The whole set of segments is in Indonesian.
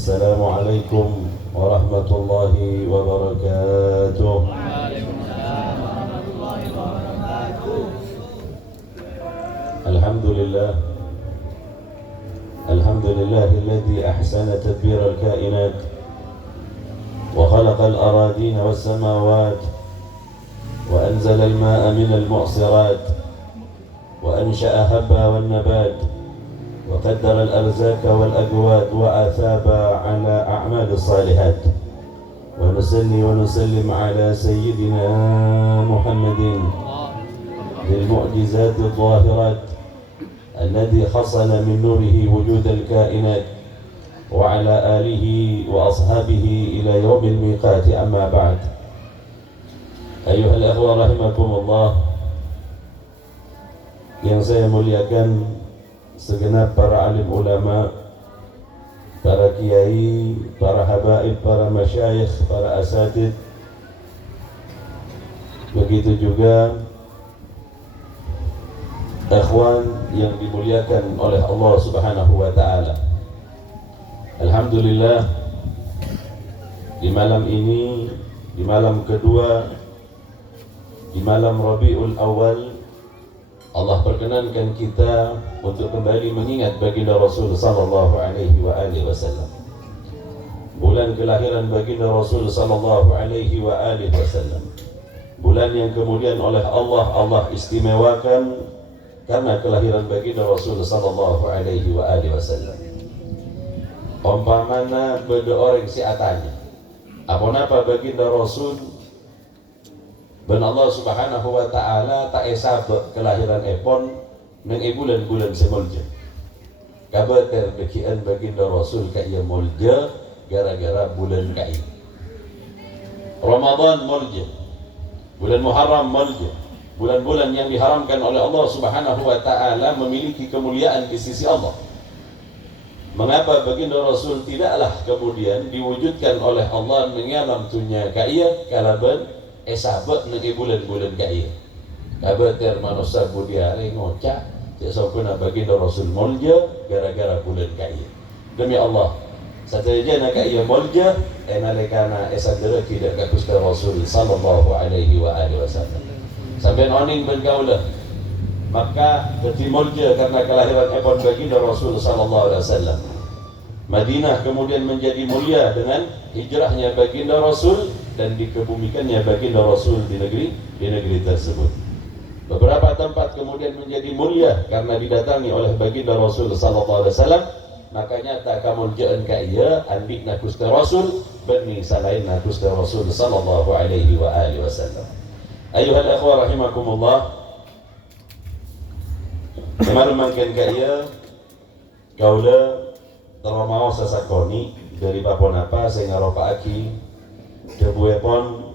السلام عليكم ورحمة الله وبركاته. الحمد لله الذي أحسن تدبير الكائنات وخلق الأراضين والسماوات وأنزل الماء من المعصرات وأنشأ هبا والنبات وقدر الأرزاق والأقوات وأثاب على أعمال الصالحات. ونصلي ونسلم على سيدنا محمد للمعجزات الظاهرات الذي حصل من نوره وجود الكائنات وعلى آله وأصحابه إلى يوم الميقات. أما بعد، أيها الأخوة رحمكم الله, yang saya muliakan segenap para alim ulama, para kiai, para habaib, para masyayikh, para asatid, begitu juga ikhwan yang dimuliakan oleh Allah Subhanahu wa taala. Alhamdulillah, di malam ini, di malam kedua, di malam Rabiul Awal, Allah perkenankan kita untuk kembali mengingat baginda Rasul sallallahu alaihi wasallam. Bulan kelahiran baginda Rasul sallallahu alaihi wasallam. Bulan yang kemudian oleh Allah istimewakan karena kelahiran baginda Rasul sallallahu alaihi wasallam. Umpamana beda orang si atanya. Apa baginda Rasul dan Allah Subhanahu wa taala tak esabek kelahiran epon nang bulan-bulan semulja. Kabater bekian baginda Rasul ka ia mulja gara-gara bulan kai. Ramadan mulja. Bulan Muharram mulja. Bulan-bulan yang diharamkan oleh Allah Subhanahu wa taala memiliki kemuliaan di sisi Allah. Mengapa baginda Rasul tidaklah kemudian diwujudkan oleh Allah mengalam tunya kaya kalaban esabek negi bulan-bulan kaya. Kabater manusia budiare ngocak sesopuna baginda Rasul mulja gara-gara bulan kaya. Demi Allah, sateja na kaya mulja enalekana esadere tidak kakusta Rasul sallallahu alaihi wasallam. Sampai oning bergaulah maka bertimulja karena kelahiran epon baginda Rasul sallallahu alaihi wasallam. Madinah kemudian menjadi mulia dengan hijrahnya baginda Rasul dan dikebumikannya baginda Rasul di negeri tersebut. Beberapa tempat kemudian menjadi mulia karena didatangi oleh baginda Rasul sallallahu alaihi wasallam. Makanya tak kamuljaan ka iya andik na Gusti Rasul bani salain na Gusti Rasul sallallahu alaihi wasallam. Ayuhal akhwah rahimakumullah, kemarin makin ka iya kaula teromau sasakoni dari papon apa saya ngaropa aki debuepon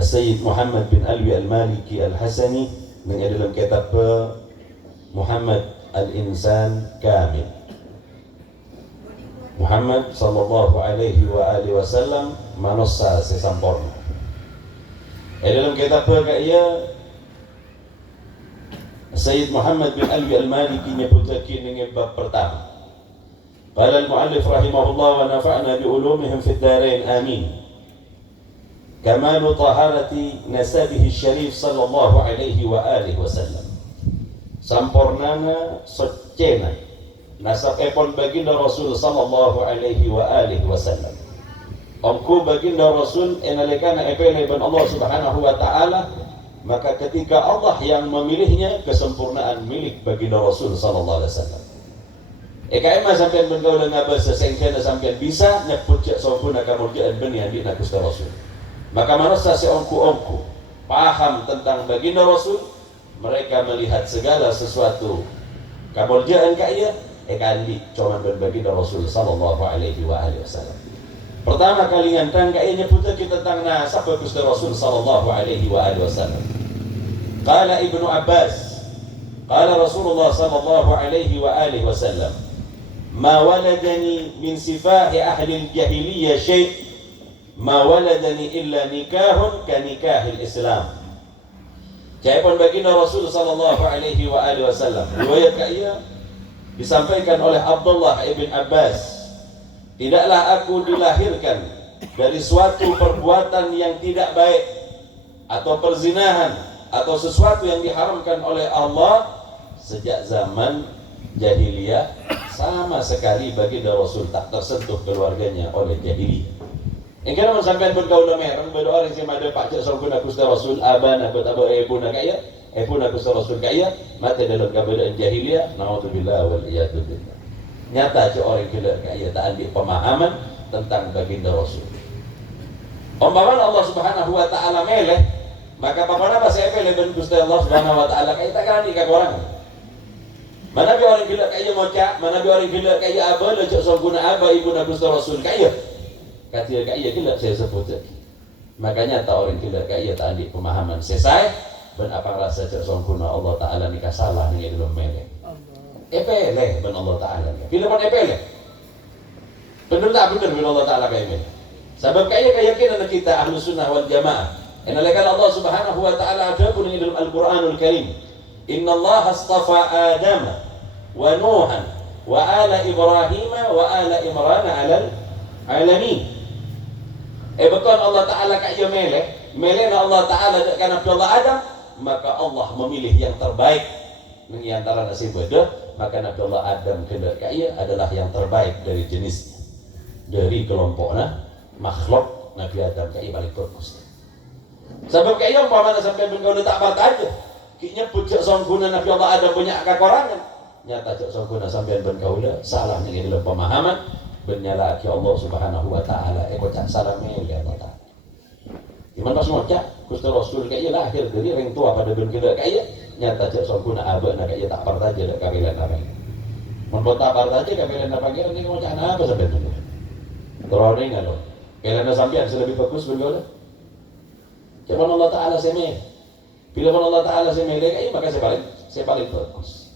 Sayyid Muhammad bin Alwi Al-Maliki Al-Hasani yang dalam kitab Muhammad Al-Insan Kamil. Muhammad sallallahu alaihi wasallam manusia sesampurna. Dalam kitab kaya Sayyid Muhammad bin Alwi Al-Maliki nyebutakin dengan bab pertama. Qala al-muallif rahimahullah wa nafa'na bi ulumihim fid darain amin. Kamalu taharati nasabihi syarif sallallahu alaihi wasallam. Sampurnana secena nasab epon baginda Rasul sallallahu alaihi wasallam. Omku baginda Rasul enalekana epele ban Allah Subhanahu wa taala, maka ketika Allah yang memilihnya, kesempurnaan milik baginda Rasul sallallahu alaihi wasallam. Ema sampean bergaul dengan bahasa sengkena sampean bisa nyebut cak sampurna kamurjaan bani andi na Gusti Rasul. Maka manusia seongku-ongku paham tentang baginda Rasul, mereka melihat segala sesuatu kamurjaan kaya andi cuman baginda Rasul sallallahu alaihi wasallam. Pertama kali ngantang kaya nyebut kita tentang nasab Gusti Rasul sallallahu alaihi wasallam. Qala Ibnu Abbas, qala Rasulullah sallallahu alaihi wasallam, ma waladani min sifahi ahli al-jahiliyah syai' ma waladani illa nikahun ka nikahil Islam. Jawaban baginda Rasul sallallahu alaihi wasallam riwayat kaya Disampaikan oleh Abdullah ibn Abbas, tidaklah aku dilahirkan dari suatu perbuatan yang tidak baik atau perzinahan atau sesuatu yang diharamkan oleh Allah sejak zaman jahiliyah, sama sekali baginda Rasul tak tersentuh keluarganya oleh jahiliyah. Yang kena sampai bergaul merang berdoa orang yang ada pak cak sorguna kusta Rasul abana betapa ibu nak kaya ibu nak kusta Rasul kaya mati dalam keadaan jahiliyah, naudzubillah wal iyadu billah. Nyata cak orang gila kaya tak ambil pemahaman tentang baginda Rasul. Umpamanya Allah Subhanahu wa taala meleh, maka apa saya pilih ben Gusti Allah Subhanahu wa taala kaya tak kan nikah orang. Mana bi orang gila kaya moca, mana bi orang gila kaya apa lecok sorguna aba ibu nak kusta Rasul kaya. Kata kaya gila saya sebut. Makanya tak orang gila kaya tak ambil pemahaman selesai ben apa rasa cak songkuna Allah taala nikah salah dengan dalam meleh. Epeleh ben Allah taala. Bila pun epeleh. Benar tak benar ben Allah taala kaya meleh. Sebab kaya keyakinan kita Ahlus Sunnah wal Jamaah. Enalakan Allah Subhanahu wa taala ada pun dalam Al-Qur'anul Karim. Inna Allah astafa Adam wa Nuhan wa ala Ibrahim wa ala Imran 'alal alamin. Betul Allah Ta'ala kaya meleh Allah Ta'ala karena Allah Adam, maka Allah memilih yang terbaik di antara nasib bedah, maka Nabi Allah Adam kaya adalah yang terbaik dari jenisnya, dari kelompoknya makhluk Nabi Adam kaya paling bagus. Sebab kaya umpamanya sampai bergaul tak apa aja kayaknya pucuk songkuna Nabi Allah Adam punya kekurangan, nyata cok songkuna sampai bergaul salah dengan dalam pemahaman bernyala ke Allah Subhanahu wa taala kocak salah meleh Allah taala. Iman pas ngocak Gusti Rasul kaya lahir dari orang tua pada ben kira kaya nyata cak songkuna aba nak kaya tak parta aja dak kabilan apa. Mun tak parta aja kabilan apa kira ni ngocak apa sampai tu. Terus ingat loh. Kelana sampean lebih bagus bergaul. Cuman Allah taala semeh. Bila Allah taala semeh kaya maka saya paling bagus.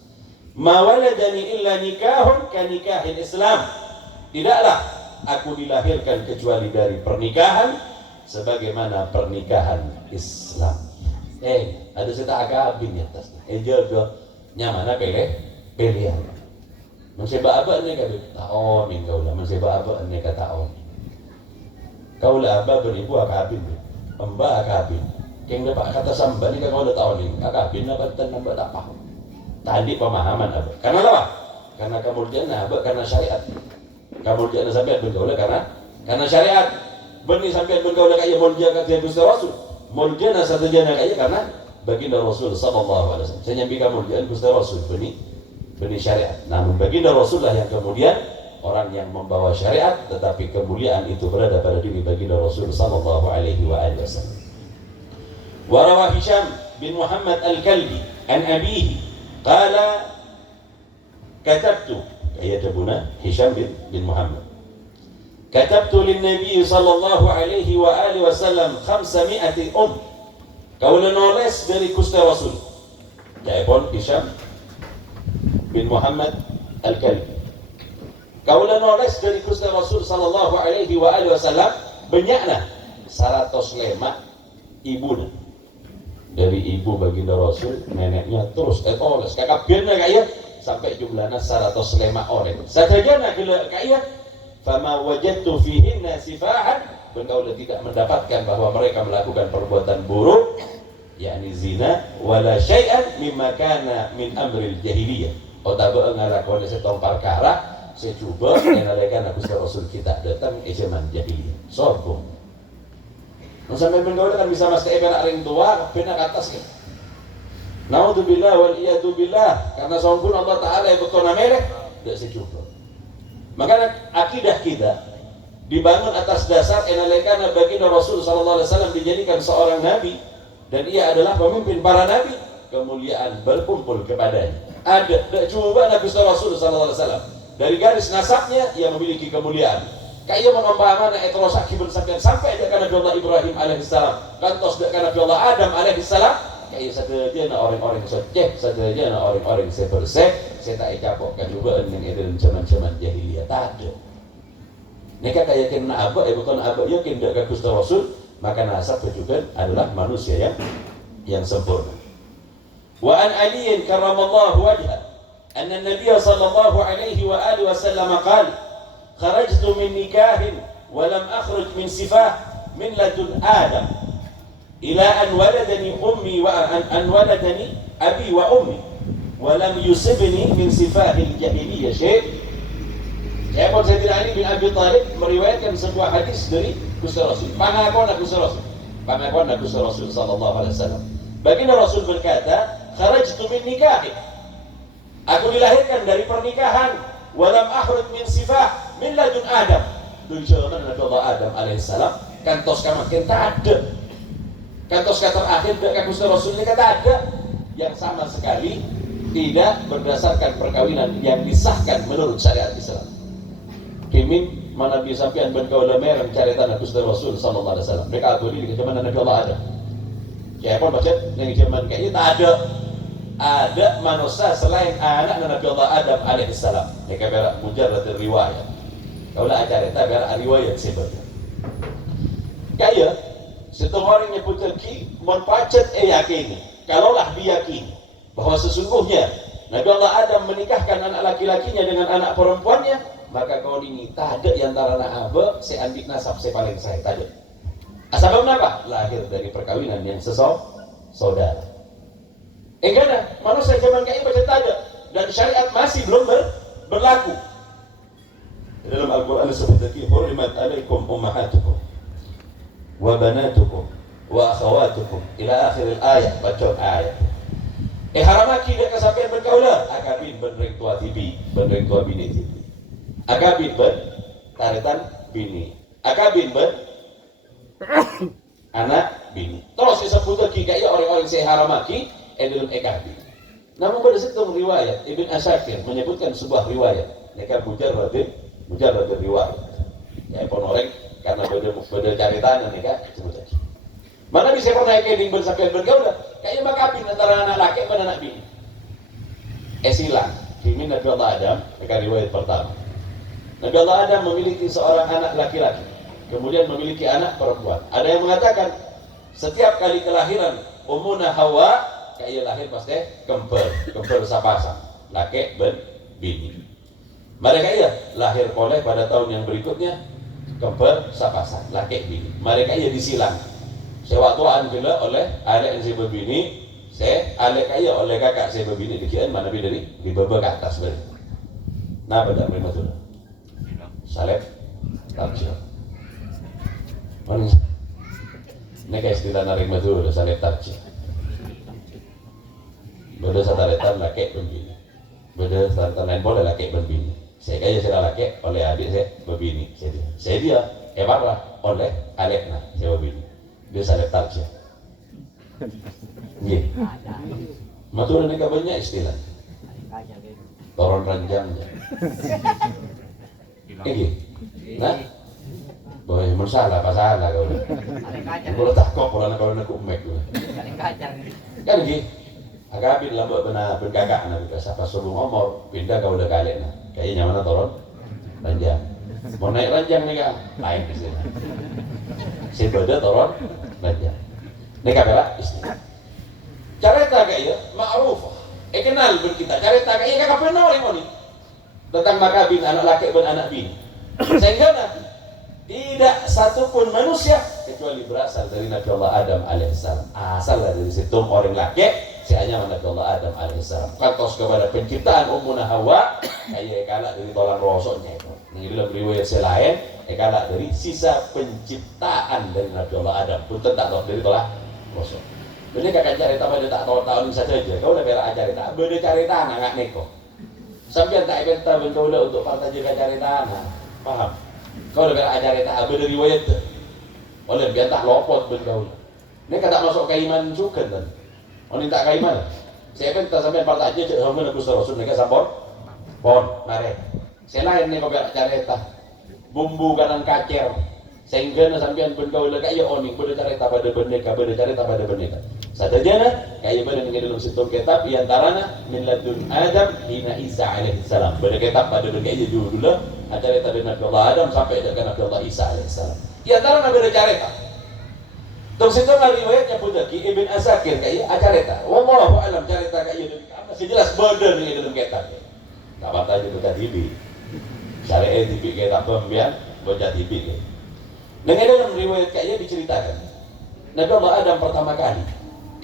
Ma waladani illa nikahun ka nikahil Islam. Tidaklah aku dilahirkan kecuali dari pernikahan sebagaimana pernikahan Islam. Ada cerita agabin di atasnya. Jaga nyamana pilihan. Menseba apa ni kata taon kau lah. Menseba apa ni kata taon. Kau lah apa beribu agabin. Pemba agabin. Keng dapat kata samba ni kau dah taon ni. Agabin apa tan nambah tak paham. Tadi pemahaman apa? Karena apa? Karena kemudian apa? Karena syariat. Kamu jangan sampai bergaul karena syariat. Benih sampai bergaul kaya mulja kata Gusti Rasul. Mulja satu jana kaya karena baginda Rasul sallallahu alaihi wasallam. Saya nyambi kamu jangan Gusti Rasul benih syariat. Namun baginda Rasul lah yang kemudian orang yang membawa syariat, tetapi kemuliaan itu berada pada diri baginda Rasul sallallahu alaihi wasallam. Wa rawa Hisham bin Muhammad Al-Kalbi an abihi qala katabtu ayat abuna Hisham bin Muhammad. Katabtu lin Nabi sallallahu alaihi wa alihi wasallam 500 Kau nulis dari Gusti Rasul. Jaipun Hisham bin Muhammad Al-Kalbi. Kau nulis dari Gusti Rasul sallallahu alaihi wa alihi wasallam banyakna 105 ibuna. Dari ibu baginda Rasul, neneknya terus tulis kakabirna kaya sampai jumlahnya 105 orang. Satajana gila kaya fama wajadtu fihinna sifahan, engkau tidak mendapatkan bahwa mereka melakukan perbuatan buruk yakni zina wala syai'an mimma kana min amril jahiliyah. Otabe ngalakone setong perkara secuba yang adakan Gusti Rasul kita datang zaman jahiliyah. Sombong. Nah, sampai bergaul kan bisa mas keeberak ring tua benak atas kan. Naudzubillah wal iyadu billah, karena sombong Allah Ta'ala yang betul namanya tidak secukup. Maka akidah kita dibangun atas dasar enalekana baginda Rasul sallallahu alaihi wasallam dijadikan seorang nabi dan ia adalah pemimpin para nabi, kemuliaan berkumpul kepadanya. Ada coba Nabi Rasul sallallahu alaihi wasallam dari garis nasabnya ia memiliki kemuliaan. Kayak mengumpamakan etos akibun sampai dekat Nabi Allah Ibrahim alaihissalam, kantos dekat Nabi Allah Adam alaihissalam. Kayak saja orang-orang soceh, saja orang-orang sebersih, saya tak capok kan juga dengan zaman-zaman jahiliyah tak ada. Mereka kayak kena apa, bukan apa, yakin dekat Gusti Rasul, maka nasab juga adalah manusia yang sempurna. Wa an aliyin karramallahu wajhah anna Nabi sallallahu alaihi wa alihi wasallam qala kharajtu min nikahin wa lam akhruj min sifah min ladun Adam ila an waladani ummi wa an waladani abi wa ummi wa lam yusibni min sifahil jahiliyah syai'. Sahabat Sayyidina Ali bin Abi Thalib meriwayatkan sebuah hadis dari Gusti Rasul. Pengakuan Gusti Rasul. Pengakuan Gusti Rasul sallallahu alaihi wasallam. Baginda Rasul berkata, "Kharajtu min nikahi." Aku dilahirkan dari pernikahan, walam akhruj min sifah min ladun Adam. Dari zaman Nabi Allah Adam alaihissalam, kantos kamakin tak ada. Kantos kata akhir dari Gusti Rasul ini kata ada yang sama sekali tidak berdasarkan perkawinan yang disahkan menurut syariat Islam. Kimin mana bisa sampean ben kaula merang carita Gusti Rasul sallallahu alaihi wasallam. Mereka atuh di zaman Nabi Allah Adam. Ya pun baca yang zaman kayaknya tak ada. Ada manusia selain anak Nabi Allah Adam alaihissalam. Mereka berak mujarrad riwayat. Kaula carita berak riwayat sebetulnya. Kaya setengah orang nyebut lagi mun pacet yakini. Kalaulah diyakini bahwa sesungguhnya Nabi Allah Adam menikahkan anak laki-lakinya dengan anak perempuannya, maka kau ini tak ada yang antara anak abe, saya ambil nasab saya paling saya tak ada. Asal kenapa? Lahir dari perkawinan yang saudara. Karena manusia zaman kayak macam tak ada dan syariat masih belum berlaku. Dalam Al-Quran disebut lagi, hurrimat alaikum ummahatukum wa banatukum wa akhawatukum ila akhir ayat, bacaan ayat. Haramaki dia kesampaian berkaulah, akabin berring tua tibi, berring tua bini tibi. Akabin ber taritan bini, akabin ber anak bini. Terus disebut lagi kayak orang-orang saya haramaki dalam akabin. Namun pada situ riwayat Ibn Asakir menyebutkan sebuah riwayat. Mereka mujarrad riwayat. Ya pun orang karena beda caritaan mereka sebut lagi. Mana bisa pernah keding bersampai bergaul kayaknya makabin antara anak laki dan anak bini. Silang. Kimin Nabi Allah Adam, mereka riwayat pertama. Nabi Allah Adam memiliki seorang anak laki-laki, kemudian memiliki anak perempuan. Ada yang mengatakan setiap kali kelahiran Ummuna Hawa kayak lahir pasti kemper sapasang, laki ben bini. Mereka lahir oleh pada tahun yang berikutnya kemper sapasang, laki bini. Mereka disilang. Sewaktuan bila oleh anak yang saya berbini, saya anak kaya oleh kakak saya berbini dikirain mana dari di bawah ke atas beri. Nah pada mereka tu. Salep, tarjih. Mana? Ini istilah narik betul, salep tarjih. Beda sataretan laki berbini, beda sataretan lain boleh laki berbini. Saya kaya sudah laki oleh adik saya berbini. Saya dia, lah oleh alekna saya berbini. Dia salep tarjih. Iya. Matur mereka banyak istilah. Toron ranjangnya. Iya. Nah, boleh masalah kau. Kalau tak kok kalau nak umek tu. Kan gitu. Agak bila benar bergagak nak kita siapa sebelum umur pindah kau udah kali nak. Kayaknya mana toron ranjang. Mau naik ranjang ni kan lain di sini. Si beda toron ranjang. Ni kabela istilah. Carita kaya ma'rufah. Kenal berkita. Carita kaya kakak pernah orang ni. Tentang makabin anak laki dan anak bini. Sehingga tidak satupun manusia kecuali berasal dari Nabi Allah Adam alaihissalam. Asal dari situ orang laki, hanya Nabi Allah Adam alaihissalam. Kantos kepada penciptaan Ummuna Hawa, kayak kalak dari tolan rosoknya itu. Ini dalam riwayat selain, kalak dari sisa penciptaan dari Nabi Allah Adam. Pun tak tahu dari tolan rosok. Jadi kakak cerita pada tak tahu saja. Kau udah berak cerita, beda cerita anak neko. Sampai tak benta bentola untuk partai juga cari tanah, paham? Kau udah ajar itu ada riwayat, oleh biar tak lopot bentola. Ini kata masuk keiman juga kan? Oh ini tak keiman. Saya benta sampai partai aja cek sama Nabi Rasul mereka sampor, pon, mare. Selain ni kau biar cari itu, bumbu kanan kacer, sehingga sampai bentola kayak oning pada cari tak pada bendeka. Satajana kayak pada dalam situ kitab antaranya min ladun Adam hina Isa alaihissalam. Pada kitab pada berkaya dulu acara dari Nabi Allah Adam sampai dengan Nabi Allah Isa alaihissalam. Antara Nabi cerita. Terus itu riwayatnya pun lagi Ibn Asakir kayak acara. Wallahu alam cerita kayak masih jelas border ni dalam kitab. tak patah di baca TV syariah TV kayak tak pembian baca TV kayak dengan dalam riwayat kaya diceritakan Nabi Allah Adam pertama kali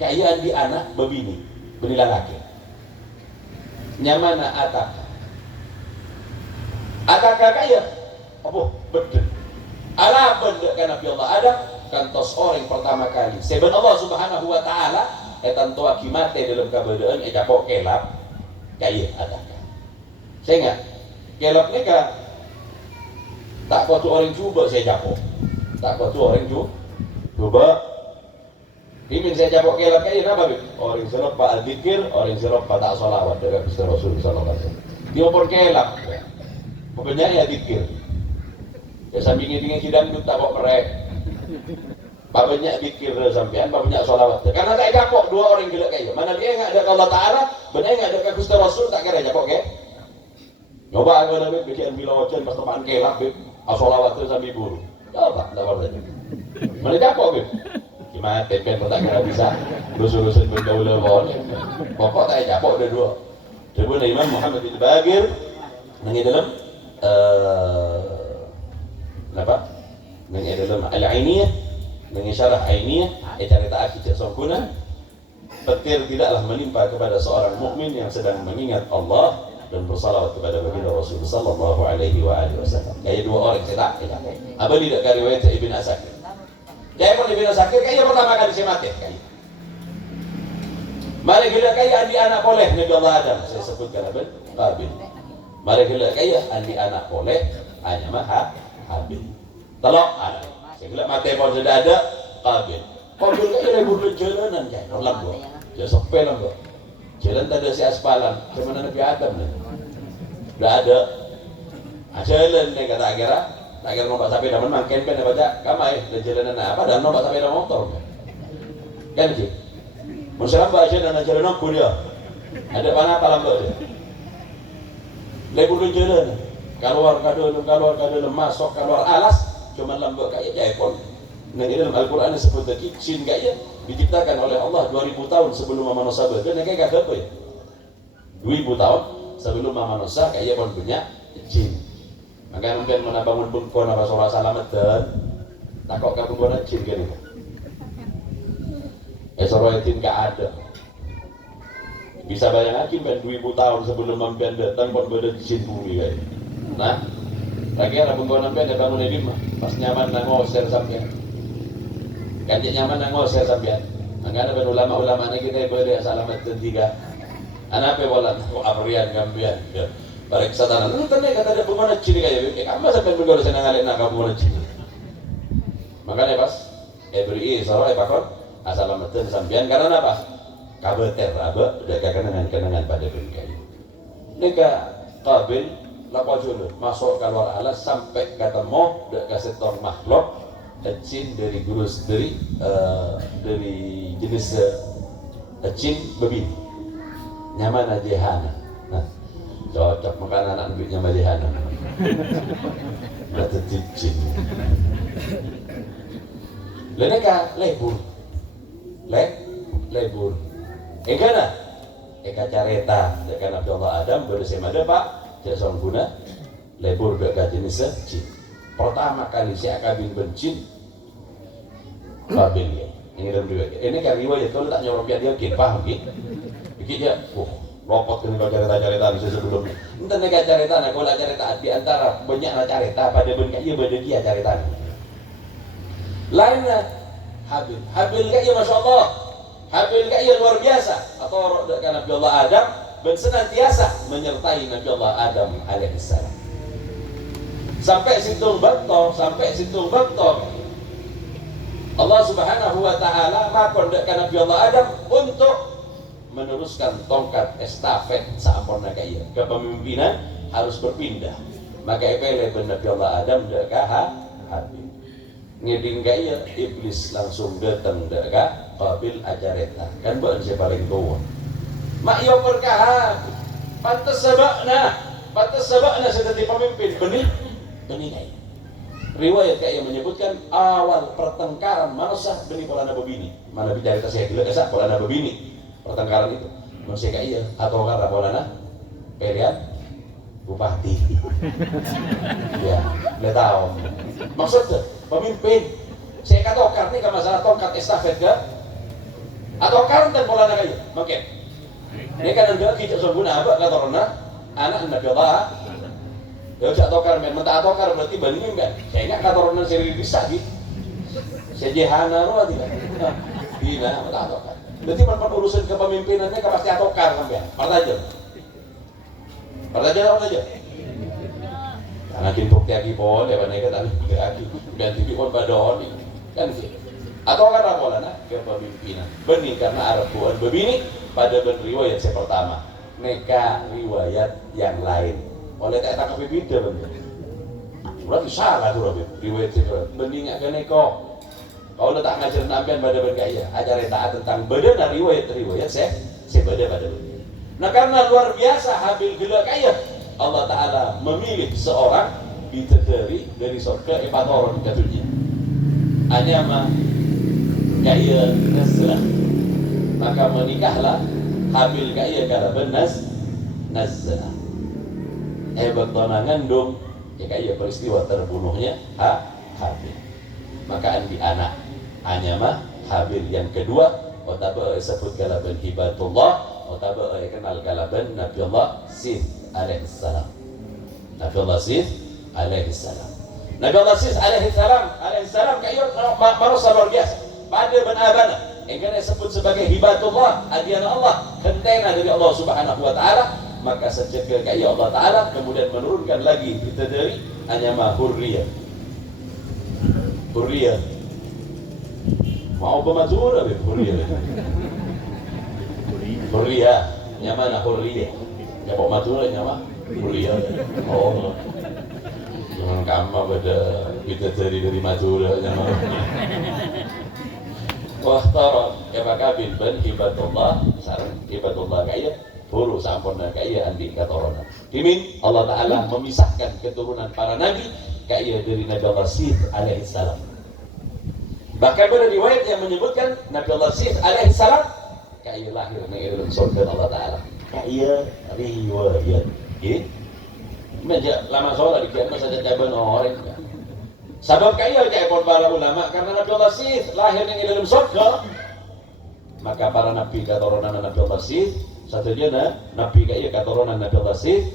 kaya di anak bebini benilah laki nyamana atak kaya apa betul ala benda kan Nabi Allah Adam kantos orang pertama kali seben Allah Subhanahu wa taala etan tua kimate dalam kabadaan capok kelap kaya atak saya ingat kelap ni kan tak kuat orang cuba saya capok tak kuat orang cuba ingin saya capok kelap kaya kenapa Bib? Orang serap pak al-dikir orang serap pak tak solawat dari Rasul sallallahu alaihi wasallam dia pun kelap pokoknya ya dikir ya sampingnya sidang itu tak kok merek banyak dikir sampean banyak solawat karena tak capok dua orang gila kaya mana dia enggak ada Allah Ta'ala benar enggak ada Gusti Rasul tak kira capok ke nyoba ada Bib bikin bila wajan pas teman kelap Bib solawat itu sambil buru coba tak boleh mana capok Bib gimana tempen tak kira bisa lusul-lusul bergaul lawan pokok tak capok ada dua Dua Imam Muhammad bin Bagir nangi dalam apa? Nangi dalam al-ainiyah nangi syarah ainiyah cerita akidah sempurna petir tidaklah menimpa kepada seorang mukmin yang sedang mengingat Allah dan bersalawat kepada baginda Rasulullah sallallahu alaihi wasallam. Kayak dua orang cetak apa tidak riwayat Ibnu Asakir. Dia pun Ibnu Asakir kayak pertama kali saya mati kayak. Mari kita kaya andi anak boleh Nabi Allah Adam saya sebutkan apa? Qabil. Mari kita kaya andi anak boleh hanya maha Habil. Telok anak. Saya bilang mati pun sudah ada Qabil. Qabil kaya lebur jalanan ya, rolam gua. Ya sepel gua. Jalan tak ada si aspalan. Cuma Nabi Adam nih. Udah ada. Jalan nih kata akhirnya. Tak kira nombak sampai daman mangken kan baca kamai dan jalanan apa dan nombak sampai daman motor. Kan sih. Masalah baca dan jalan aku dia. Ada mana apa lambat dia. Lebur jalan. Keluar kadang masuk keluar alas cuma lambat kayak jaipon. Nah ini dalam Al-Quran disebut jin kayak diciptakan oleh Allah 2000 tahun sebelum manusia berada. Nah kayak apa ya? 2000 tahun sebelum manusia kayak pun punya jin. Maka mungkin menabangun bengkon apa surah salamet dan takok ke bengkon jin kan itu. Surah Yatin gak ada. Bisa bayangin kan 2000 tahun sebelum mampian datang pun berada jin bumi kayak. Nah, lagi ada bengkon sampai ada bangun di mah. Pas nyaman nang ngosir sampean. Kan nyaman nang ngosir sampean. Maka ada ulama-ulama kita berada salamet tiga. Anak apa bola kok abrian gambian. Balik satanan. Lu tanya kata ada bengkon jin kayak kamu sampai bengkon senang ngalih nak bengkon jin. Makanya pas every saroi pakon asalameun sampean karena apa? Kabeter aba udah kenangan pada bengkai. Nika Qabil lapa julu masuk keluar alas sampai ketemu dek kasetor makhluk jin dari gurus dari jenis jin bebini nyaman ajehana. Nah cocok makan anak duitnya majehana. Berarti jin. Leneka lebur. Lebur. Egana. Eka careta dekan Abdullah Adam bersama ada Pak Jason guna lebur dekat jenis jin. Pertama kali si akabin bencin Qabil ya. Ini dalam riwayat. Ini kan riwayat kalau tak nyorok dia kin paham kin. Bikin dia, lopot kan kalau cerita-cerita di sebelumnya. Entah nega cerita, nah kalau cerita di antara banyak cerita pada ben kaya pada dia cerita. Lainnya Habil kaya masya Allah. Habil kaya luar biasa. Atau dekat Nabi Allah Adam dan senantiasa menyertai Nabi Allah Adam alaihissalam. Sampai situng baktor. Allah Subhanahu wa taala makon dekat Nabi Allah Adam untuk meneruskan tongkat estafet sampurna kaya. Kepemimpinan harus berpindah. Maka epele ben Nabi Allah Adam dekat Habil. Ngeding kaya iblis langsung datang dekat Qabil ajareta. Kan bukan siapa paling tua. Mak yo berkah. Pantas sabakna seperti pemimpin benih kaya. Riwayat kaya menyebutkan awal pertengkaran manusia benih polana bebini. Mana bicara saya gila kesak polana bebini. Pertengkaran itu manusia kaya atau karena polana pilihan bupati. Ya, boleh tahu. Maksudnya pemimpin. Saya kata tokar nih ke masalah tongkat estafet ke atau karenten bola nak aja. Oke. Ini kan anda kijak sembuna apa kata orang anak Nabi Allah. Ya cak tokar men mentah tokar berarti bandingin kan. Saya ingat kata orang sendiri bisa gitu. Sejehana lu tidak. Bina mentah tokar. Berarti pan urusan kepemimpinannya pasti atokar sampean. Partaja. Partaja. Karena kintuk tiagi pon, dewan nega tadi tiagi, dan tipi pon badon, kan gitu. Atau kan rapolan kepemimpinan. Benih karena Arab buan begini pada riwayat yang pertama. Neka riwayat yang lain. Oleh tak tak beda bener. Berarti salah tuh riwayat itu. Benih nggak kena kok. Kalau tak ngajar nampian pada bergaya, ajar taat tentang beda riwayat saya beda pada benih. Nah karena luar biasa habil gila kaya. Allah Ta'ala memilih seorang bidadari dari surga 4 orang katanya. Hanya mah kaya Nazlah. Maka menikahlah Habil kaya kala Nazlah. Bertonangan dong. Ya kaya peristiwa terbunuhnya Habil. Maka andi anak. Hanya mah Habil yang kedua. Otaba sebut kala ben hibatullah. Otaba kenal kala ben Nabi Allah Sith alaihissalam. Nabi Allah Sith alaihissalam. Nabi Allah Sith alaihissalam kayak manusia luar biasa. Pada benabana yang disebut sebagai hibatullah, hadiah Allah, kentena dari Allah Subhanahu wa taala, maka sejak kayak Allah taala kemudian menurunkan lagi kita dari hanya hurriyah. Hurriyah. Mau pematur apa hurriyah? Hurriyah. Nyamana hurriyah? Ya Pak Madura nyama kuliah. Oh. Jangan kamu pada kita dari Madura nyama. Wah tarat ya Kabin ben hibatullah sareng hibatullah kaya buru sampun kaya andi katorona. Dimin Allah Taala memisahkan keturunan para nabi kaya dari Nabi Allah Sith alaihissalam. Bahkan pada riwayat yang menyebutkan Nabi Allah Sith alaihissalam kaya lahir di dalam surga Allah Taala. Kaya riwayat gitu. Meja lama sholat di kiamat saja caban orang. Sebab kaya caipon para ulama karena Nabi Allah Sith lahir di dalam surga. Maka para nabi katurunan Nabi Allah Sith satu jana nabi kaya katurunan Nabi Allah Sith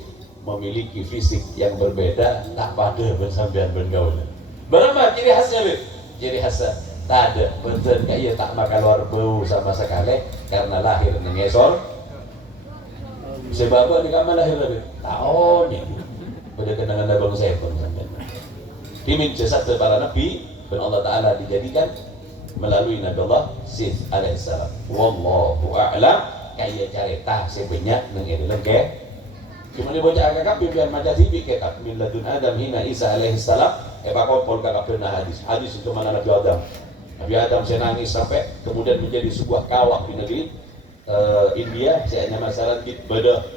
memiliki fisik yang berbeda tak pada bersambian bergaul. Berapa ciri khasnya be? Ciri khasnya tak ada benten kaya tak makan luar bau sama sekali karena lahir nengesor. Sebab apa di kamar lahir lagi? Tahun ini pada kenangan abang saya pun sampai. Dimin jasad para nabi dan Allah Taala dijadikan melalui Nabi Allah Sith alaihissalam. Wallahu a'lam. Kaya carita sebanyak nang ke. Cuma ni bocah agak biar macam tibi kitab min ladun Adam hina Isa alaihissalam. Bakal pol kakak pernah hadis itu mana Nabi Adam. Nabi Adam saya nangis sampai kemudian menjadi sebuah kawah di negeri India. Saya hanya masalah beda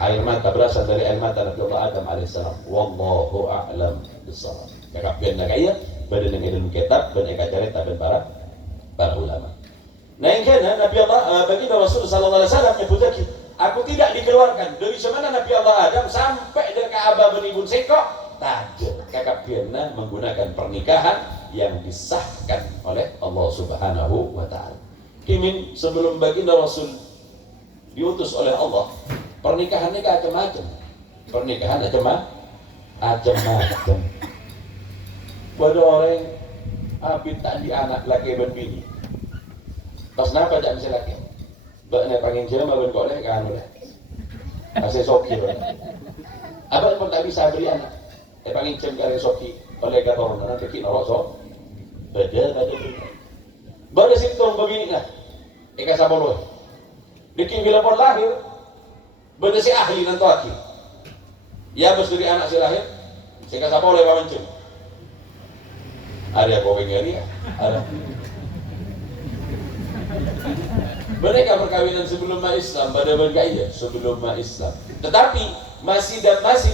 air mata berasal dari air mata Nabi Allah Adam alaihissalam. Wallahu a'lam bissawab. Kakak pernah kaya badan yang dalam kitab dan eka cerita dan para ulama. Nah yang kena Nabi Allah bagi Rasul sallallahu alaihi wasallam nyebut lagi, aku tidak dikeluarkan dari semana Nabi Allah Adam sampai ke Ka'bah beribu seko. Tajam kakak pernah menggunakan pernikahan yang disahkan oleh Allah Subhanahu wa taala. Kimin sebelum baginda Rasul diutus oleh Allah, pernikahannya macam-macam. Pernikahan macam-macam. Pada orang abid tak di anak laki dan bini. Pas napa tak bisa laki? Baknya panggil jelma ben kok leh kan oleh. Masih soki. Abang pun tak bisa beri anak. Panggil jem kare soki oleh kata orang nanti kita rosok. Beda. Baru simptom begini nah. Eka sabolo. Bikin bila pun lahir. Beda si ahli nanti akhir. Ya bos dari anak si lahir. Eka sabolo paman jem. Ada apa ini ada. Mereka perkawinan sebelum Islam pada bergaya sebelum Islam. Tetapi masih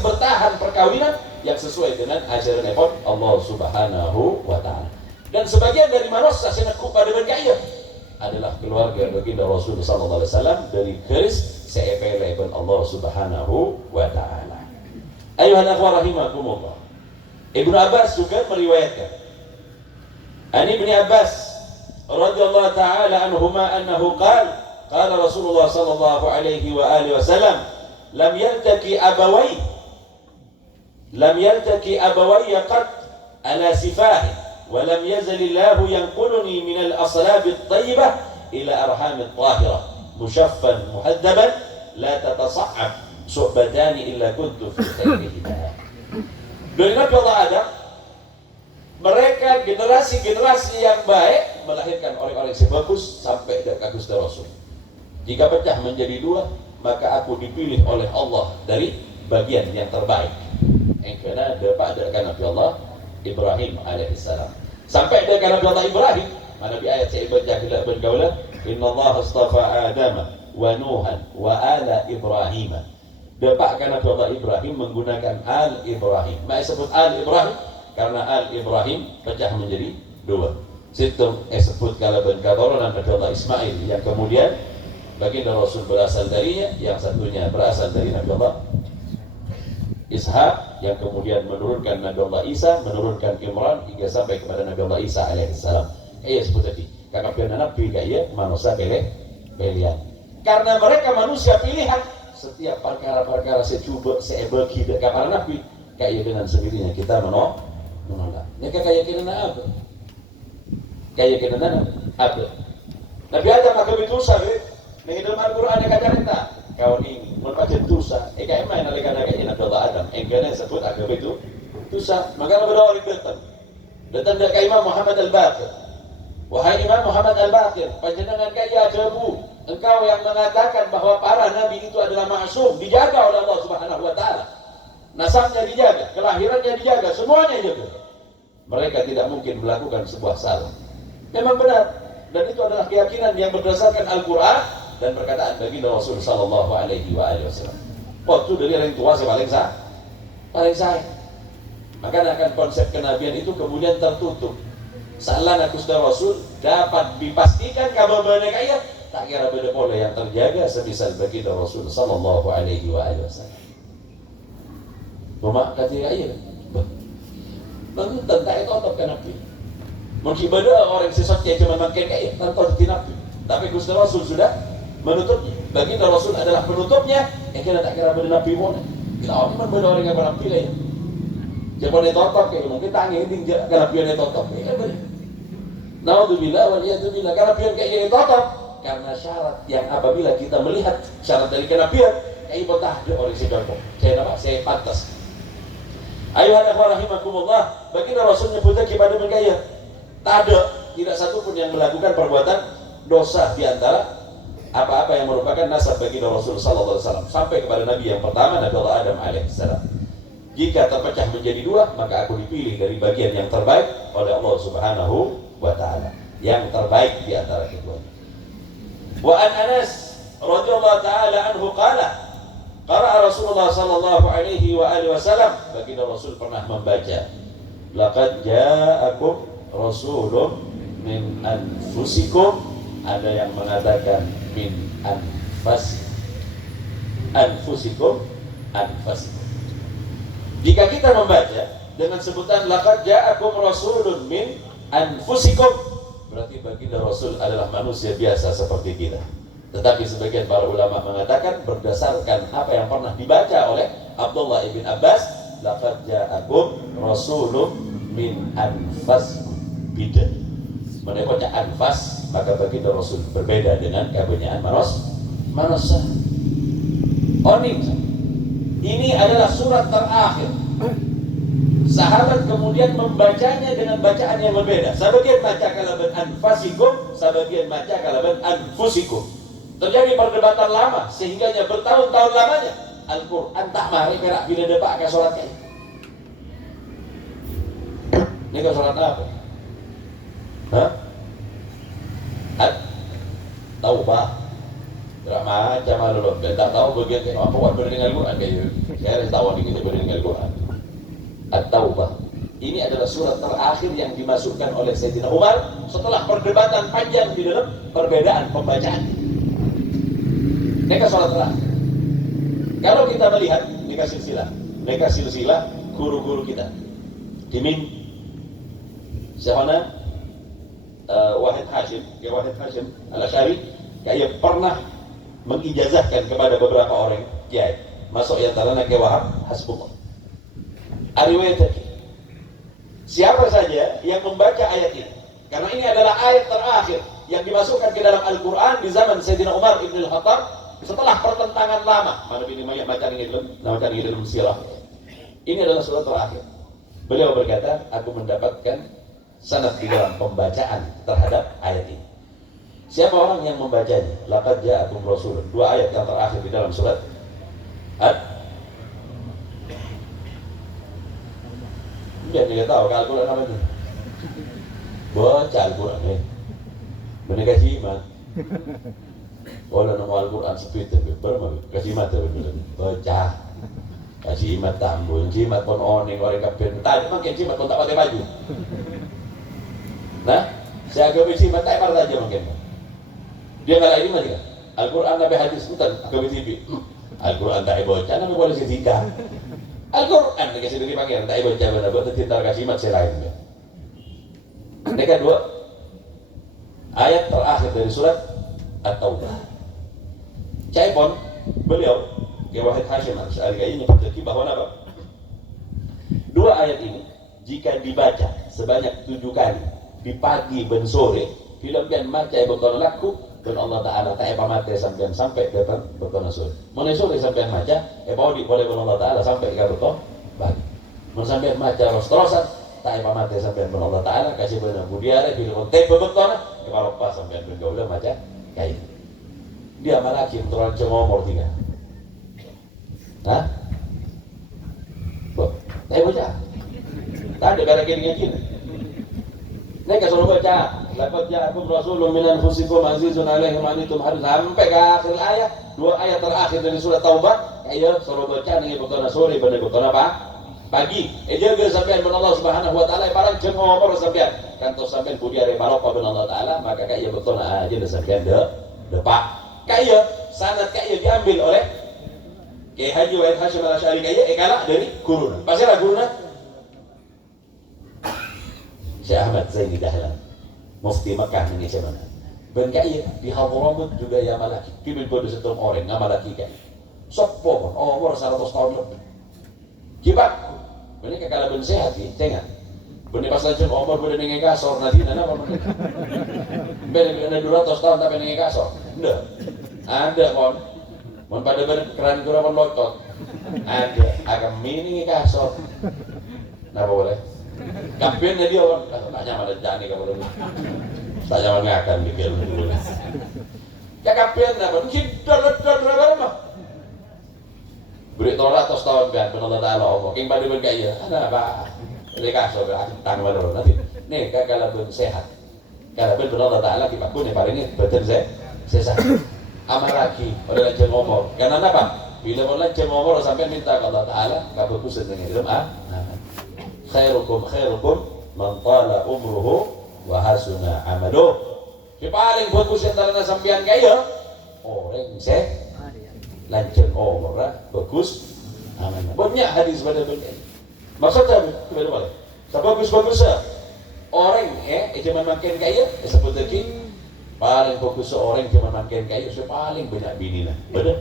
bertahan perkawinan yang sesuai dengan ajaran Allah Subhanahu wa taala. Dan sebagian dari manusia senekuk pada bergaya adalah keluarga baginda Rasul sallallahu alaihi wasallam dari garis seepeleban Allah Subhanahu wa taala. Ayuhal akhwah rahimakumullah. Ibnu Abbas juga meriwayatkan. Ani Ibnu Abbas radhiyallahu taala anhuma annahu qala qala Rasulullah sallallahu alaihi wa alihi wasallam lam yaltaqi abawai qad ala sifahi wa lam yazal Allah yanquluni min al-aslab at-tayyibah ila arham at-tahirah mushaffan muhaddaban la tatasa'ab su'batani illa kuntu fi khairihima. Dari Nabi Allah Adam, mereka generasi-generasi yang baik melahirkan orang-orang yang bagus sampai ke Gusti Rasul. Jika pecah menjadi dua, maka aku dipilih oleh Allah dari bagian yang terbaik. Yang kena dapat dari Nabi Allah Ibrahim alaihissalam. Sampai dari Nabi Allah Ibrahim, mana di ayat saya baca bila bergaulan, Inna Allah astafa Adama wa Nuhan wa ala Ibrahim. Dapatkan Nabi Allah Ibrahim menggunakan Al Ibrahim. Maka sebut Al Ibrahim karena Al Ibrahim pecah menjadi dua. Situ sebut kalaban keturunan Nabi Allah Ismail yang kemudian baginda Rasul berasal darinya, yang satunya berasal dari Nabi Allah Ishak, yang kemudian menurunkan Nabi Allah Isa, menurunkan Imran hingga sampai kepada Nabi Allah Isa alaihissalam. Kayak sebut tadi, karena pilihan Nabi kayak manusia pilihan. Karena mereka manusia pilihan. Setiap perkara-perkara secoba seebagi dekat para nabi, kayak dengan sendirinya kita menolak. Mereka kayak kena apa? Kayak kena apa? Nabi Adam agak berdosa, nih dalam Al-Quran ada kata kau ini membaca dosa. Kayak main anak-anaknya Nabi Allah Adam. Engkau sebut agak itu dosa. Maka berdoa datang dari Imam Muhammad Al-Baqir. Wahai Imam Muhammad Al-Baqir, panjenengan kaya debu. Engkau yang mengatakan bahwa para nabi itu adalah maksum, dijaga oleh Allah Subhanahu wa taala. Nasabnya dijaga, kelahirannya dijaga, semuanya dijaga. Mereka tidak mungkin melakukan sebuah salah. Memang benar, dan itu adalah keyakinan yang berdasarkan Al-Qur'an dan perkataan baginda Rasul sallallahu alaihi wasallam. Waktu dari orang tua paling sayang. Maka akan konsep kenabian itu kemudian tertutup. Salah Gusti Rasul dapat dipastikan kabar mereka ya tak kira beda pola yang terjaga semisal baginda Rasul sallallahu alaihi wasallam. Mama kata ya, bangun tentang itu otot kan Nabi. Mungkin beda orang sesatnya cuma makin kayak tanpa Nabi. Tapi Gusti Rasul sudah menutupnya. Baginda Rasul adalah penutupnya. Kira tak kira beda Nabi pun. Kita orang beda orang yang berampil ya. Jangan dia totok kayak mungkin tangi ini karena biar dia totok. Naudzubillah wal iyadzubillah karena biar kayak ini totok. Karena syarat yang apabila kita melihat syarat dari kenabian, kayak ibu tahdi orang si contoh. Saya pantas. Ayuhal akhwah rahimakumullah, baginda Rasul nyebutnya kepada mereka ya, tak ada, tidak satu pun yang melakukan perbuatan dosa di antara apa-apa yang merupakan nasab baginda Rasul sallallahu alaihi wasallam sampai kepada nabi yang pertama Nabi Allah Adam alaihissalam. Jika terpecah menjadi dua, maka aku dipilih dari bagian yang terbaik oleh Allah Subhanahu wa taala, yang terbaik di antara keduanya. Wa an Anas radhiyallahu taala anhu qala qara'a Rasulullah sallallahu alaihi wa alihi wasallam, baginda Rasul pernah membaca, laqad ja'akum rasulun min anfusikum, ada yang mengatakan min anfusikum. Jika kita membaca dengan sebutan laqad ja'akum rasulun min anfusikum, berarti baginda Rasul adalah manusia biasa seperti kita. Tetapi sebagian para ulama mengatakan berdasarkan apa yang pernah dibaca oleh Abdullah ibn Abbas, laqad ja'akum rasulun min anfusikum. Beda. Menekotnya anfas, maka baginda Rasul berbeda dengan kebanyakan manusia. Ini adalah surat terakhir. Sahabat kemudian membacanya dengan bacaan yang berbeda. Sebagian baca kalaban anfasikum, sebagian baca kalaban anfusikum. Terjadi perdebatan lama sehingga bertahun-tahun lamanya Al-Quran tak mari perak bila depak ke sholat kayak ini ke sholat apa? Taubah. Tidak macam malu loh. Tak tahu bagian apa buat berdiri Al-Quran kayak saya harus tahu nih kita berdiri Al-Quran. At-Taubah. Ini adalah surat terakhir yang dimasukkan oleh Sayyidina Umar setelah perdebatan panjang di dalam perbedaan pembacaan. Ini kan sholat terakhir. Kalau kita melihat dikasih silah Mereka silsilah guru-guru kita. Dimin Syahana Wahid Hashim Al-Asy'ari kayak pernah mengijazahkan kepada beberapa orang kiai. Masuk yang tarana ke Wahab Hasbullah. Ariwayat siapa saja yang membaca ayat ini, karena ini adalah ayat terakhir yang dimasukkan ke dalam Al-Quran di zaman Sayyidina Umar ibn al-Khattab setelah pertentangan lama. Mana ini macam ini dalam sirah. Ini adalah surat terakhir. Beliau berkata, aku mendapatkan sanad di dalam pembacaan terhadap ayat ini. Siapa orang yang membacanya? Laqad ja'akum rasulun. Dua ayat yang terakhir di dalam surat dia tidak tahu kalau Al-Quran apa itu. Baca Al-Quran ya. Benar kasih iman. Kalau nama Al-Quran sepi itu berapa? Kasih iman itu benar. Baca. Kasih iman tambul. Jimat pun oning orang kafir. Tadi makin jimat pun tak pakai baju. Nah, saya agak jimat tak parah aja mungkin. Dia nggak lagi macam Al-Quran Nabi hadis bukan agak TV. Al-Quran tak baca, nabi boleh setika. Al-Quran kasih dari pangeran tak baca benar buat tintar kasih iman selain. Mereka dua ayat terakhir dari surat At-Taubah. Caipon beliau Wahid Hashim Al-Asy'ari ini menyebutkan bahwa apa? Dua ayat ini jika dibaca sebanyak 7 kali di pagi dan sore, filmkan maca betul laku dan Allah Taala tak mate sampai datang betul sore. Mulai sore sampai maca, boleh Allah Taala sampai ke betul pagi. Mun sampai maca terus-terusan tak mate sampai Allah Taala kasih benar budiare film teh betul kalau pas sampai bergaul maca kayak dia malaki turun cemomor 3. Hah? Tak baca. Tak ada gara gini. Mereka suruh baca. Laqad ja'akum rasulun min anfusikum azizun 'alaihi ma antum harus sampai ke akhir ayat. 2 ayat terakhir dari surat Taubah. Ayo suruh baca nih betul sore benar betul apa? Pagi. Jaga sampean ben Allah Subhanahu wa taala barang jeng ngomor sampean. Kantos sampean budi are barokah ben Allah taala maka kaya betul aja sampean depak. Kaya sanad kaya diambil oleh Kiai Haji Wahid Hashim Al-Asy'ari kaya kalah dari guruna. Pasirah guruna Syekh Ahmad Zaini Dahlan, Mufti Makkah Indonesia mana. Ben kaya di Hadramaut juga ya malaki. Kibil bodo setong orang ngamalaki kaya. Sopo pun umur 100 tahun lebih. Kibat. Benih kekala ben sehat sih, cengat. Benih pas lanjut umur benih nengi kasor nanti apa benih. Benih 200 tahun tapi nengi kasor. Ndak. Ada kon. Mun pada keran kura pun lotot. Ada agak mini kasor. Napa boleh? Kampenya dia orang tanya mana jani kalau dulu. Tanya mana akan mikir dulu. Ya kampenya apa? Kita mah. Beri 200 tahun kan benar Allah Allah. King pada ben kaya. Ada apa? Ini kasor tang mana nanti. Nih kalau ben sehat. Kalau ben benar Allah Taala kita pun paling betul sehat. Amal lagi, pada lanjut ngomong. Karena apa? Bila mau lanjut ngomong sampai minta ke Allah Taala, nggak bagus dengan ilmu khairukum man tala umruhu wa hasuna amaluh. Yang paling bagus antara sampean kaya orang sehat lanjut umur bagus amanah. Banyak hadis pada benda. Maksudnya bagaimana? Sebagus-bagus orang cuma makin kaya sebut lagi paling fokus seorang cuma makin kaya paling banyak bini lah. Betul?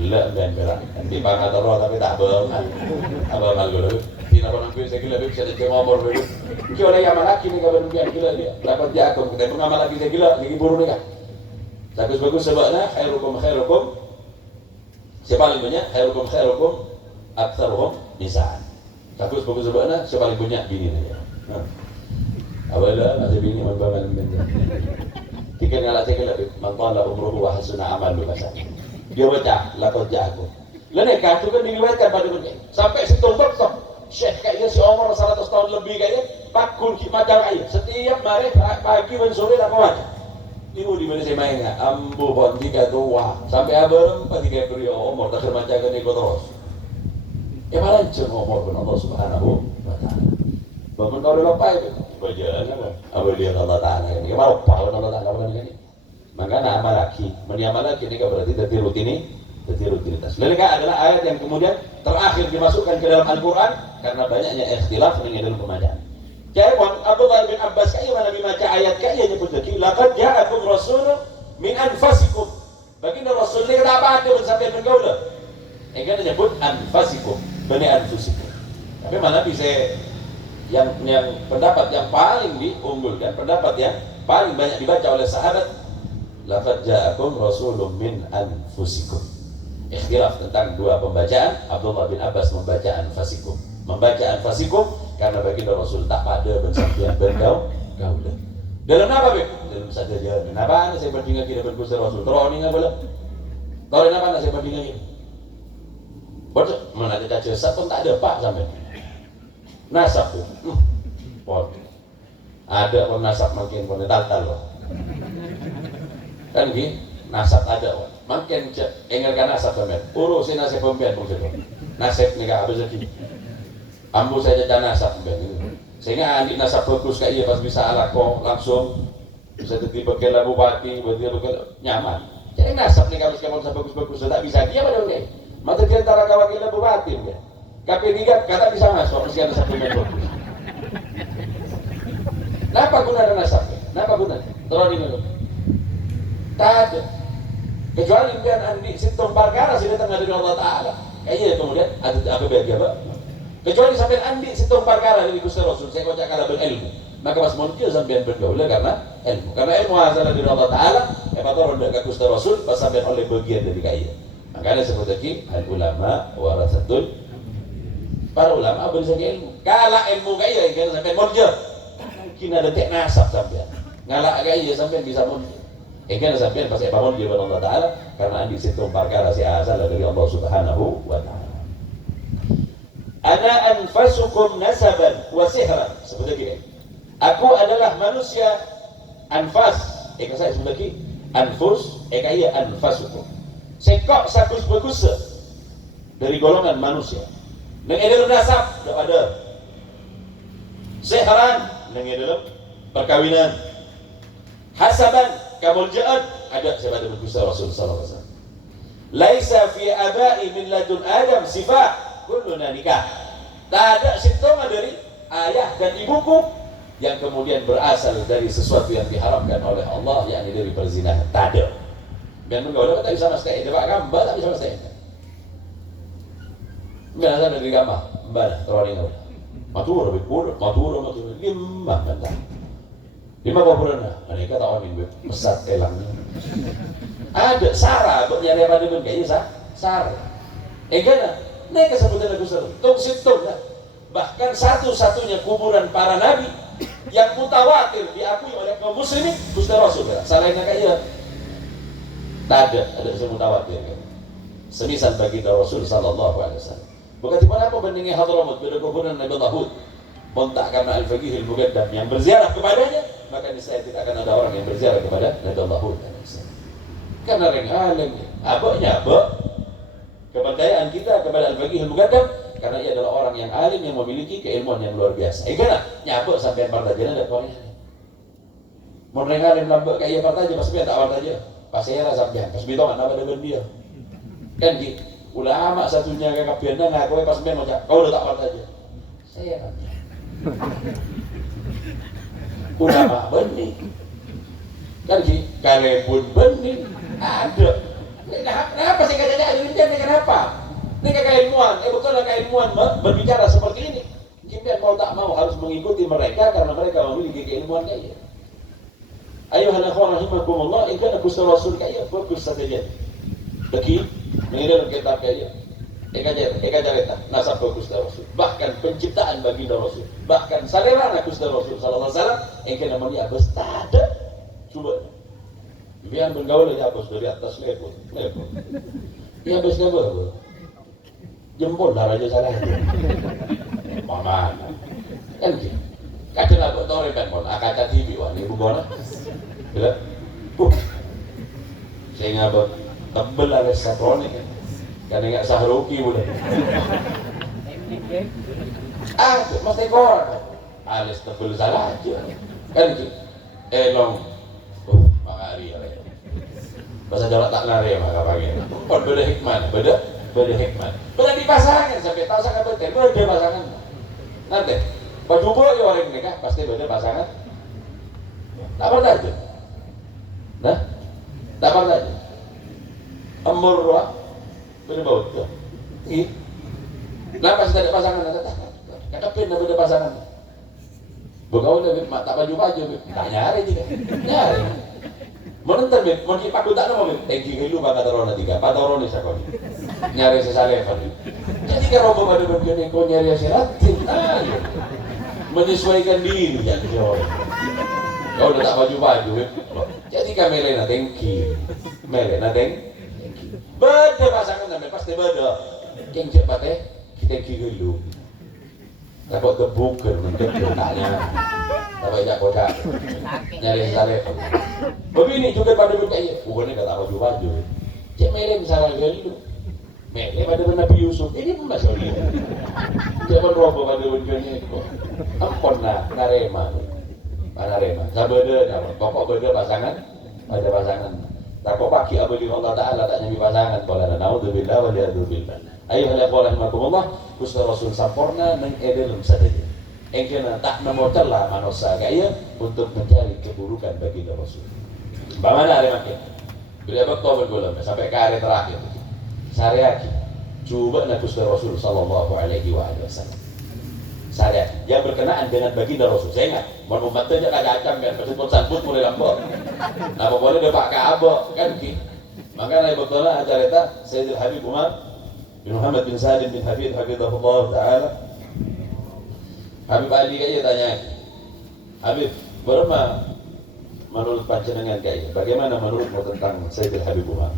Gila dan berat. Nanti bangga terus tapi tak berat. Apa mal dulu? Tidak pernah bisa gila bisa jadi ngomor dulu. Kau ada yang malaki nih kabar mungkin gila dia. Dapat jago kita pernah malaki saya gila lagi buru nih kan. Bagus-bagus sebabnya khairukum. Siapa paling banyak? Khairukum aktsaruhum nisaan. Bagus-bagus sebabnya siapa paling banyak bini nih. Awalnya ada bini membangun benda. Tiga ngalah tiga lebih. Mantala umruhu wa hasuna amalu bahasa. Dia baca laqad ja'akum. Lalu kartu kan diriwayatkan pada mereka. Sampai setumpuk toh. Syekh kayaknya si Umar 100 tahun lebih kayaknya pakul macam kaya. Setiap hari pagi dan sore tak baca. Ibu di mana saya mainnya? Ambu pon tiga tua. Sampai abarem tiga beri Umar tak kermacakan ikut terus. Ya malah cuma Umar pun Allah Subhanahu wa taala. Bangun kau dulu apa itu? Bacaan apa? Apa dia Allah Taala ini? Kalau apa Allah Taala apa ini? Maka nama laki, meniamal laki ini berarti dari Jadi rutinitas. Mereka adalah ayat yang kemudian terakhir dimasukkan ke dalam Al-Quran karena banyaknya ikhtilaf dengan dalam pembacaan. Kayak Abdullah bin Abbas kayak mana dibaca ayat kayak nyebut lagi, laqad ja'akum rasulun min anfasikum. Baginda Rasul ini kata apa ada sampai bergaul. Kan nyebut anfasikum, bani anfusikum. Tapi mana bisa yang pendapat yang paling diunggulkan, pendapat yang paling banyak dibaca oleh sahabat, laqad ja'akum rasulun min anfusikum. Ikhtilaf tentang dua pembacaan. Abdullah bin Abbas membaca anfasikum, membaca anfasikum karena baginda Rasul tak pada bersampian bergaul. Dalam apa be? Dalam saja jalan. Kenapa saya berdingan kita berkuasa Rasul? Terus ni apa lah? Tahu kenapa saya berdingan ini? Betul. Mana ada cacat pun tak ada pak sampai. Nasab tu. Ada pun nasab makin pun tal loh. Kan gini, nasab ada pun. Makin engelkan nasab sampai. Urusin nasib pembian pun sebab. Nasib ni kah habis lagi. Ambu saja jangan nasab pembian. Sehingga adik nasab bagus kayak pas bisa alako langsung bisa jadi bekal bupati, bekal nyaman. Jadi nasab ni kalau sekarang bagus-bagus tak bisa dia pada orang. Mata dia antara wakil bupati kan. KP3 kata bisa masuk meski ada satu yang bagus. Kenapa guna ada nasab? Kenapa guna? Terus ini dulu. Tak ada. Kecuali dia andi situng perkara sudah tengah dari Allah Taala. Kayaknya kemudian ada apa bahagia pak? Kecuali sampai andi situng perkara dari Gusti Rasul, saya kocak kalah berilmu. Maka mas mungkin sampai bergaul karena ilmu. Karena ilmu asal dari Allah Taala, tahu rendah ke Gusti Rasul pas sampai oleh bagian dari kaya. Makanya sebut lagi al ulama warasatul. Para ulama bersama ilmu. Kalah ilmu kaya kan sampai murja. Mungkin ada tek nasab sampai. Ngalak kaya sampai bisa murja. Kan sampai pas pamon dia Allah Taala karena andi situng perkara si asal dari Allah Subhanahu wa taala. Ana anfasukum nasaban wa sihran. Sebut lagi. Aku adalah manusia anfas. Saya sebut lagi anfus. Kaya anfasukum. Sekok sakus bagus dari golongan manusia. Neng dalam nasab tidak ada. Sihran neng dalam perkawinan. Hasaban kamuljaan ada sebab ada Gusti Rasul sallallahu alaihi wasallam. Laisa fi aba'i min ladun Adam sifat. Kulluna nikah. Tak ada simptoma dari ayah dan ibuku yang kemudian berasal dari sesuatu yang diharamkan oleh Allah, yakni dari perzinahan. Tak ada. Dan menggaul tak bisa mesti ada gambar tak bisa mesti. Biasa dari gambar, mbak terori ngau. Matur gimana kan? Lima bulan dah. Mereka tak orang ini pesat telangnya. Ada Sarah, nyari apa dia kayaknya Sarah. Gana. Mereka sebutan Gusti Rasul. Tung situng dah. Bahkan satu-satunya kuburan para nabi yang mutawatir diakui oleh kaum muslimin Gusti Rasul. Salahnya kayak tak ada yang mutawatir. Semisal baginda Rasul sallallahu alaihi wasallam. Bagaimana apa bandingnya Hadramut pada kuburan Nabi Dawud? Montak karena al-faqih al-muqaddam yang berziarah kepadanya, maka niscaya tidak akan ada orang yang berziarah kepada Nabi Dawud. Karena orang alim, aboknya kepercayaan kita kepada al-faqih al-muqaddam karena ia adalah orang yang alim yang memiliki keilmuan yang luar biasa. Kan nyabuk sampai partajana ada poinnya. Mun reng alim lambek kaya partaja pas tak partaja. Pas era sampean pas bitongan apa dengan dia. Kan di ulama satunya ke kabiana ngaku pas sampean macam kau udah tak partaja. Saya kan. Ulama benih. Kan di kalebun benih ada. Kenapa sih kata dia ini kenapa? Ini keilmuan, betul keilmuan berbicara seperti ini. Kita mau tak mau harus mengikuti mereka karena mereka memiliki keilmuan kaya. Ayuhan akhwan rahimakumullah, in kana Gusti Rasul kaya bagus saja. Bagi mengenal kitab kaya. Eka cerita nasab Gusti Rasul. Bahkan penciptaan baginda Rasul. Bahkan selera Gusti Rasul sallallahu alaihi wasallam yang namanya bestada. Coba biar bergaul aja bos dari atas level. Ya bosnya ber. Jempol dah raja salah. Mana? Kan gitu. Kadang lah buat orang pun, kaca TV wah ni bukan? Bila, sehingga tebel lah setronik kan. Kan ingat sahroki boleh. Mesti kor. Alis tebel salah aja. Kan gitu. Long. Makari ya. Bahasa Jawa tak lari maka pagi. Pun beda hikmah, beda hikmah. Beda di pasangan sampai tahu sangat betul, beda pasangan. Nanti, baju boy orang nikah pasti beda pasangan. Tak pernah aja. Nah, tak pernah aja. Amurwa, beda bau tu. Ih, kenapa sih ada pasangan? Kakapin beda pasangan. Bergaul lebih tak baju, tak nyari juga, nyari. Menonton beb, mau dipakai tak nama beb, thank you lu bangga taruh nanti kan, taruh nih sakoni, nyari sesalevan. Jadi kalau pada bagian ekor nyari seratin, menyesuaikan diri yang jauh. Kau udah tak baju beb, jadi kamelena thank you, melena thank you. Beda pasangan namanya pasti beda. Yang cepat kita dulu. Takut kebuker mungkin letaknya. Tak banyak kocak nyari sesalevan. Begini juga pada berkaya, bukannya kata baju. Cik Mele misalnya dulu, Mele pada Nabi Yusuf, ini pun masih dia. Dia pun roboh pada berkaya itu. Ampun lah, narema. Sabeda, pokok beda pasangan, pada pasangan. Takut paki abadi Allah Ta'ala tak nyambi pasangan. Kalau naudzubillah wa li'adzubillah. Ayuhal ikhwan rahimakumullah, Gusti Rasul sampurna mengedelum saja. Engkena tak nemu celah manusia gaya untuk mencari keburukan bagi Rasul. Bagaimana ada makin? Bila betul bergolong sampai ke hari terakhir. Syariat, coba nak Gusti Rasul Sallallahu Alaihi Wasallam. Syariat yang berkenaan dengan baginda Rasul. Saya ingat, mau membantunya ada acam kan, betul sambut mulai lambat. Apa boleh dia pakai abah kan? Makanya betul lah acara itu Sayyidil Habib Umar bin Muhammad bin Salim bin Habib Hafizahullah Ta'ala. Habib Ali kaya tanya, Habib, berapa menurut panjenengan kaya? Bagaimana menurutmu tentang Sayyidil Habib Umar?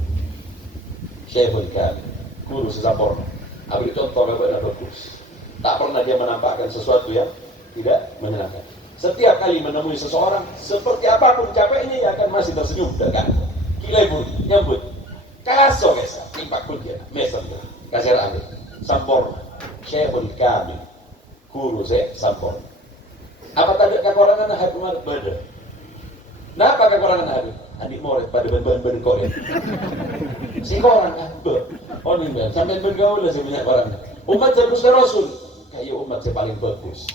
Syekhul Kamil, guru sesempurna. Habib contoh kepada bagus. Tak pernah dia menampakkan sesuatu yang tidak menyenangkan. Setiap kali menemui seseorang, seperti apapun capeknya, ia akan masih tersenyum dan kilai pun nyambut. Kaso kesa, impak pun dia, mesem dia. Kasir angin, sempurna, Syekhul Kamil, guru saya sempurna. Apa tadi kekurangan Habib Umar? Beda. Kenapa kekurangan Habib? Adik murid pada ben korek. Si korang apa? Oh ni ben, sampai bergaul lah si banyak orang. Umat saya Gusti Rasul, kayak umat saya paling bagus.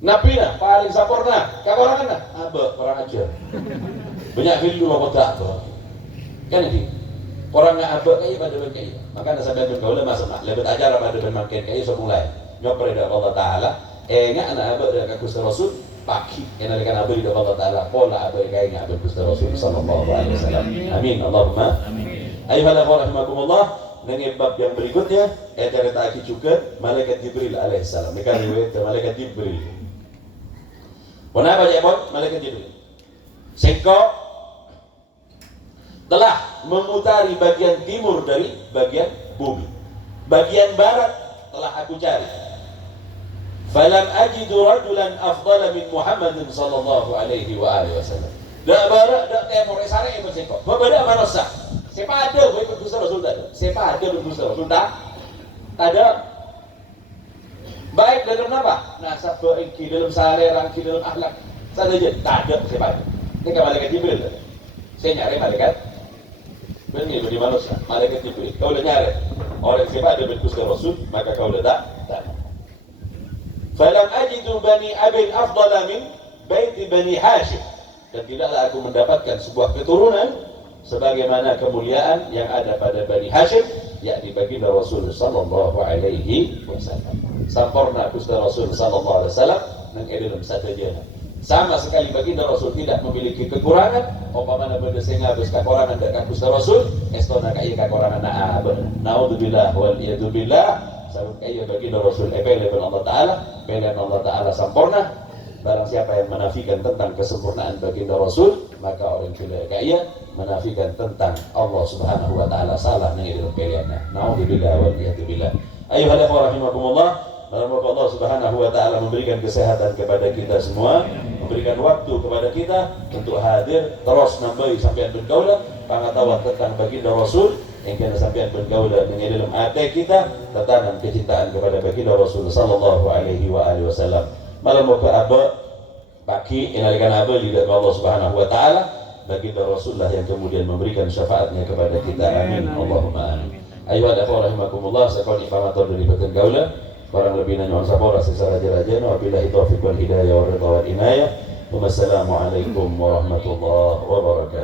Nabi lah paling sempurna. Kekurangan lah? Apa? Orang ajar. Banyak film apa tak apa? Kan ini. Orang nak abad kaya pada ben kaya. Maka nak sampai bergaul masuk nak lebet ajar pada ben makin kaya so mulai. Nyopre dak Allah Taala. Ngak anak abad dak Gusti Rasul pagi. Enalikan abad dak Allah Taala pola abad kaya ngak abad Gusti Rasul sallallahu alaihi wasallam. Amin. Allahumma amin. Ayuhal ikhwan rahimakumullah, dengan bab yang berikutnya kita lagi juga malaikat Jibril alaihissalam. Mereka riwayat malaikat Jibril. Kenapa ya malaikat Jibril? Sengkok telah memutari bagian timur dari bagian bumi. Bagian barat telah aku cari. Falam ajidu rajulan afdala min Muhammadin sallallahu alaihi wa alihi wasallam. Dak barat dak timur sare yang bersengkok. Berbeda manusia. Siapa ada berikut Gusti Rasul tak? Siapa ada berikut Gusti Rasul tak? Ada. Baik dalam apa? Nasab berengki dalam sare rangki dalam akhlak. Sana je tak ada siapa ada. Ini kan malaikat Jibril. Saya nyari malaikat benih bagi manusia, malaikat Jibril. Kau dah nyari orang siapa ada berikut Rasul, maka kau dah tak. Falam ajidu bani Abil afdala min baiti bani Hashim. Dan tidaklah aku mendapatkan sebuah keturunan sebagaimana kemuliaan yang ada pada Bani Hashim, yakni baginda Rasul sallallahu alaihi wasallam. Sempurna Gusti Rasul sallallahu alaihi wasallam mengedelum saja. Sama sekali baginda Rasul tidak memiliki kekurangan. Umpamana benda sing habis kekurangan dekat Gusti Rasul, estona kaya kekurangan naudzubillah wal iyadzubillah. Sabab kaya baginda Rasul pele Allah Taala, pele Allah Taala sempurna. Barang siapa yang menafikan tentang kesempurnaan baginda Rasul, maka orang kaya menafikan tentang Allah Subhanahu wa taala salah nang dalam pilihannya. Nauzubillah wal iyadzubillah. Ayuhal ikhwan rahimakumullah, semoga Allah Subhanahu wa taala memberikan kesehatan kepada kita semua, memberikan waktu kepada kita untuk hadir terus nambahi sampai bergaul pengetahuan tentang baginda Rasul yang kena sampai bergaul dengan dalam hati kita tertanam kecintaan kepada baginda Rasul sallallahu alaihi wa alihi wasallam. Malam waktu abad pagi inalikan abad di Allah Subhanahu wa taala baginda Rasulullah yang kemudian memberikan syafaatnya kepada kita. Amin. Allahumma amin. Ayuhal ikhwah rahimakumullah, sakon ifamator dari batin kaula barang lebih nanya sapora sesara raja-raja wabillahi taufiq wal hidayah wa ridha wal inayah. Wassalamualaikum warahmatullahi wabarakatuh.